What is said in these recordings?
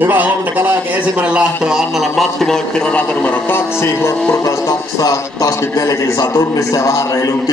Hyvää huomenta Kalajoki. Ensimmäinen lähtö on Annalla Matti voitti radalta numero 2. Loppurupeus 224 kilsaa tunnissa ja vähän reilun 10,6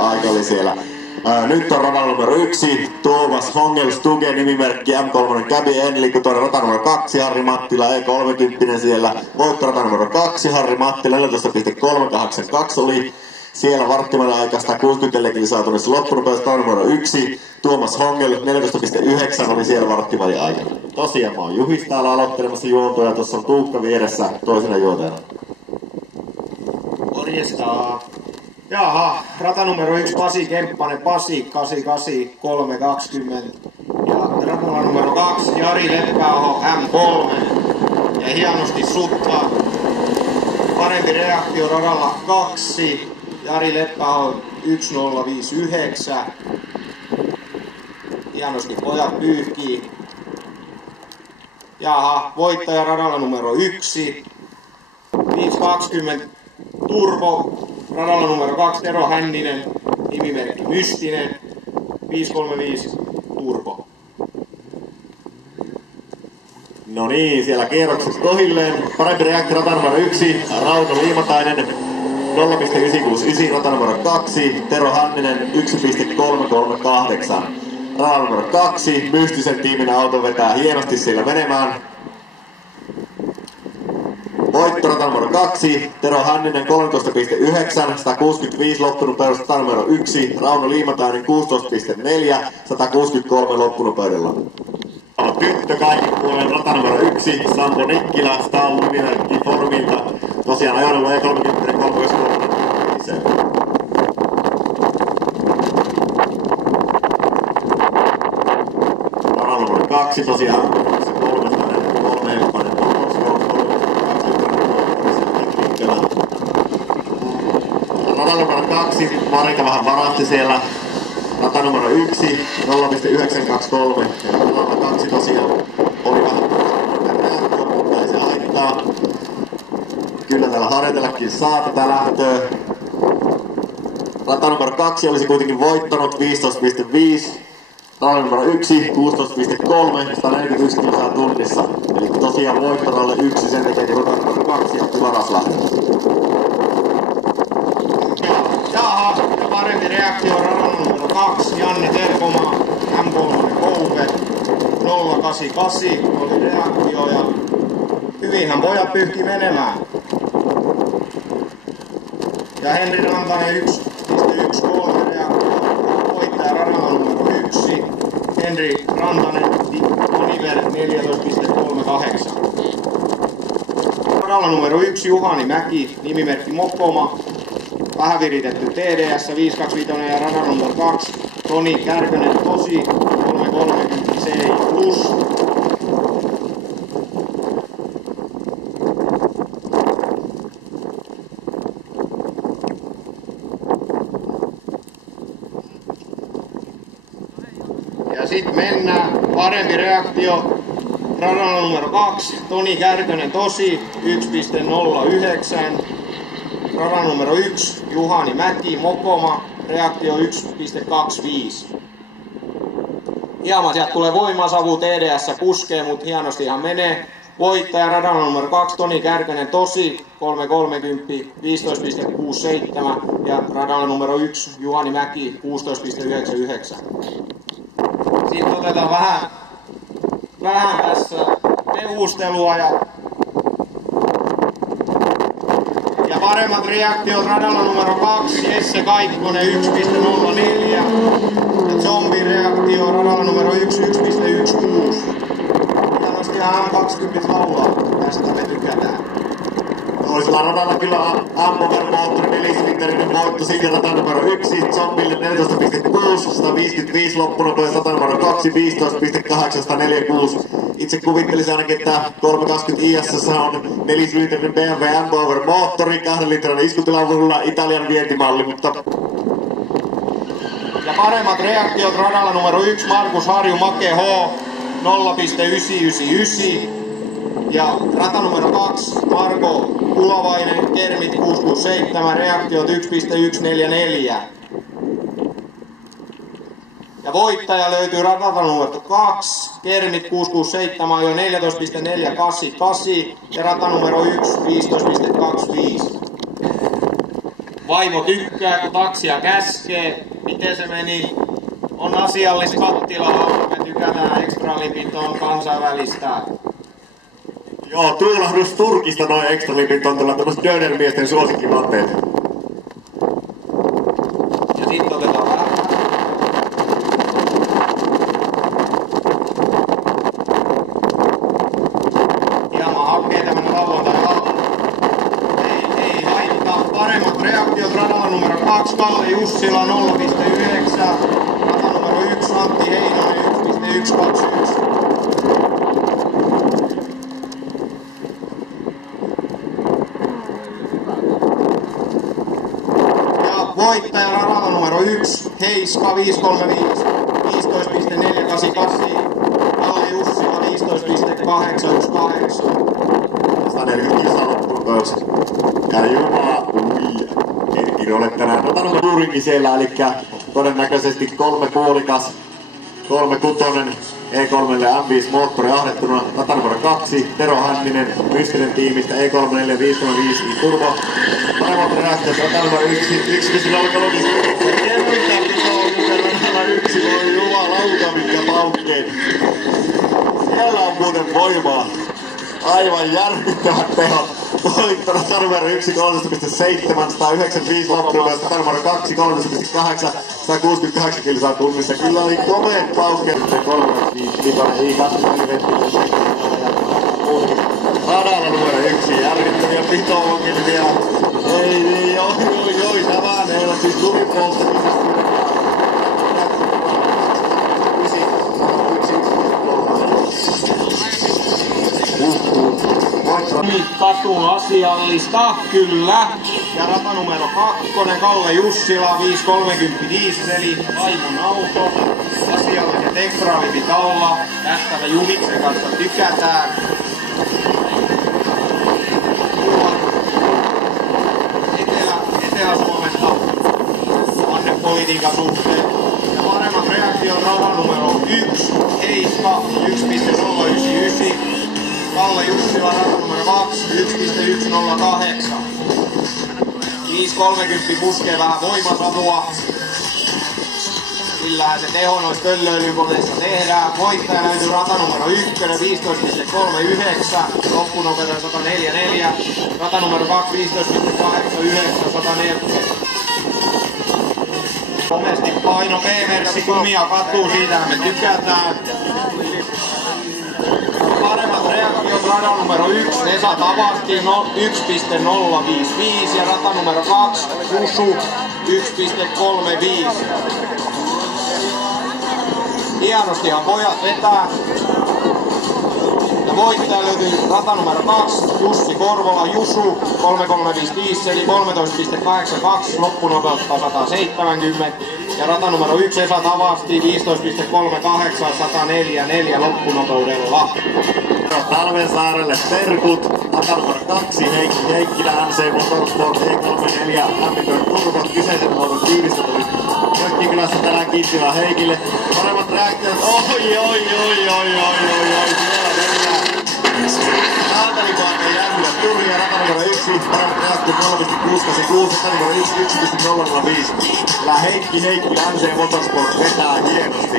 aika oli siellä. Nyt on radalla numero 1, Tuomas Hongel Stuge, nimimerkki M3 Käbi Enli, toinen rata numero 2, Harri Mattila E30 siellä. Voittorata numero 2, Harri Mattila 14,382 oli siellä varttimainen aika 164 kilsaa tunnissa. Loppurupeus numero 1, Tuomas Hongel 14,9 oli siellä varttimainen aika. Tosiaan mä oon Juhis täällä aloittelemassa juontoa ja tuossa on Tuukka vieressä toisena juontajana. Morjesta. Jaha, rata numero 1 Pasi Kemppanen, Pasi 88320. Ja ratalla numero 2 Jari Leppäaho M3. Ja hienosti sutta. Parempi reaktio radalla 2. Jari Leppäaho 1059. Hienosti pojat pyyhkii. Jaha, voittaja radalla numero 1. 520 Turbo. Radalla numero 2 Tero Hänninen, nimimerkki Mystinen, 535 Turbo. No niin, siellä kierrokset kohilleen. Parempi reaktio rata numero 1, Rauno Liimatainen 0,969, rata numero 2, Tero Hänninen 1,338. Rata numero 2, Mystisen tiimin auto vetää hienosti siellä menemään. Voittorata numero 2, Tero Hänninen 13,9, 165 loppunopeudella, rata numero 1, Rauno Liimatainen 16,4, 163 loppunopeudella. Tyttö kaikki puolen rata numero 1, Sampo Nikkilä, Stallu nimimerkki Formilta, tosiaan ajoneuvo E30 3,3 rata numero 2, tosiaan 3 rata numero 2, Marika vähän varasti siellä. Rata numero 1, 0,923. Rata 2 tosiaan oli vähän reaktio, mutta ei se haittaa. Kyllä täällä harjoitellakin saa tätä lähtöä. Rata numero 2 olisi kuitenkin voittanut 15,5. Rata numero 1, 16,3, 141 kilsaa tunnissa. Eli tosiaan voittoralle 1 sen takia, kun rata numero 2 otti varas lähtöä. Jaha, ja parempi reaktio radalla numero 2, Janne Terpoma, M3 Kouve, 088 oli reaktio ja hyvinhän pojat pyyhki menemään. Ja Henri Rantanen 1,13 reaktio, voittaja radalla numero 1, Henri Rantanen, Oliver 14,38. Radalla numero 1, Juhani Mäki, nimimerkki Mokoma. Vähän viritetty TDS 525 ja radalla numero 2, Toni Kärkönen Tosi 330 CI Plus. Ja sit mennään, parempi reaktio radalla numero 2, Toni Kärkönen Tosi 1,09. Rata numero 1, Juhani Mäki, Mokoma, reaktio 1,25. Hieman sieltä tulee voimasavu, TDS puskee, mutta hienosti ihan menee. Voittaja radalla numero 2, Toni Kärkönen Tosi, 330, 15,67 ja radalla numero 1, Juhani Mäki, 16,99. Sitten otetaan vähän tässä tehustelua ja paremmat reaktiot radalla numero 2, Jesse Kaikkonen 1,04 ja zombi-reaktio radalla numero 1, 1,16. Hienosti ihan 20 laulaa, tästä me tykätään. Toisella radalla kyllä ammovermoottori 4-silinterinen voitto, sitten rata numero 1, zombille 14,6, 155 loppunopeus, rata numero 2, 15,8, 146. Itse kuvittelisin ainakin, että 320 ISS on 4-silinterinen BMW M-Power moottori, 2 litran iskutilavuudella Italian vientimalli, mutta... Ja paremmat reaktiot radalla numero 1, Markus Harju Make H 0,999. Ja rata numero 2, Marko Kulovainen, Kermit 667, reaktiot 1,144. Ja voittaja löytyy radalta numero 2, Kermit 667 jo 14.488 ja rata numero 1 15.25. Vaimo tykkää, kun taksia käskee. Miten se meni? On asiallista kattilaa, me tykätään ekstralipitoon kansainvälistä. Joo, tuulahdus Turkista noin ekstralipit on tuolla tämmöset dönermiesten suosikkivaatteet. Ja sitten otetaan vähän. Hieman hakee tämmönen lauantai-alta. Ei haittaa. Paremmat reaktiot radalla numero 2, Kalle Jussila 0.9. Rata numero 1, Antti Heinonen 1.121. Voittaja radalla numero 1, Heiska 535, 15.488, Kalle Jussila 15.818. 140 kilsaa loppuun. Ja jumala, en ole tänään otanut juurinkin siellä, eli todennäköisesti 3 puolikas, 3 kutonen E3 M5 moottori ahdettuna, rata numero 2, Tero Hänninen, Mystinen tiimistä E34535 Turbo. Paremmat reaktiot, rata numero 1, 1.0 Kerryttää radalla 1, voi jumalauta mitkä paukkeet. Siellä on muuten voimaa. Aivan järkyttävät tehot. Voitto rata numero 1, 13.7, 195 loppuun, rata numero 2, 13.8, 168 kilsaa tunnissa. Kyllä oli komeet paukkeet. 3.5 ei kasvuväliventtiä. Radalla numero 1, järkyttäviä pito-ongelmia. Ei, oi, Savaneella siis lumipolttamisesta. Katun asiallista, kyllä. Ja rata numero 2, Kalle Jussila 530 dieseli, vaimon auto. Asialliset ekstralipit alla. Tästä me Juhitsen kanssa tykätään. Etelä-Suomesta annepolitiikan suhteen. Ja paremmat reaktiot rata numero 1, Heiska 1.099. Kalle Jussila rata numero 2, 1.108. 5.30 puskee vähän voimasapua. Sillähän se teho noissa pöllöilykoneissa tehdään. Voittaja löytyy rata numero 1, 15.39. Loppunopeuden 144. Rata numero 2, 15.89, 140. Komesti paino P-merkki kumia kattuu, siitä me tykätään. Paremmat reaktiot rata numero 1, Esa Tavasti 1.055 ja rata numero 2, Kusu 1.35. Hienostihan pojat vetää. Ja voittaja löytyy rata numero 2, Jussi Korvola, Jusu 335 dieseli 13.82, loppunopeutta 170. Ja rata numero 1, Esa Tavasti 15.38, 144 loppunopeudella. Talvensaarelle terkut, rata numero 2, Heikkilä MC Motorsport E34 lämpöön turvot, kyseisen muodon tyylistä tuli Mökkikylässä tänään kiittymään Heikille. Paremmat reaktiot, oi, siellä mennään. Naatalipaakka jännä, Turja, rata numero 1, paremmat reaktiot 0.686, rata numero 1, 1.005. Kyllä Heikkilä MC Motorsport vetää hienosti.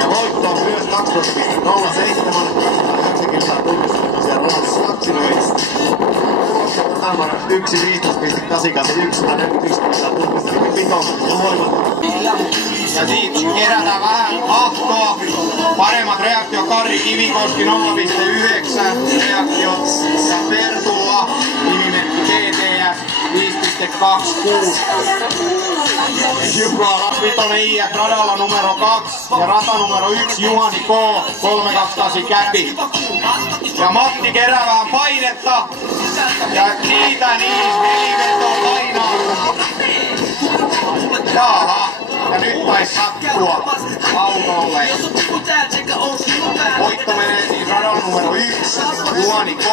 Ja voitto on myös 12.07, 9 kilsaa tunnissa tämmöisiä radassa kaksinoissa. Rata numero 1, 15.881, 141 kilsaa tunnissa, niin pitoisesti ja voimat. Ja siitä kerätään vähän ahtoa. Paremmat reaktiot Karri Kivikoski 0.9 reaktiot. Ja Pertulla nimimerkki TTS 5.26. Jukla Vitonen IF radalla numero 2 ja rata numero 1 Juhani K 328 Käpi. Ja Matti kerää vähän painetta. Ja siitä niin veliveto painaa. Jaha. Ja nyt taisi sattua autolle. Voitto menee siis radalla numero 1, Juhani K.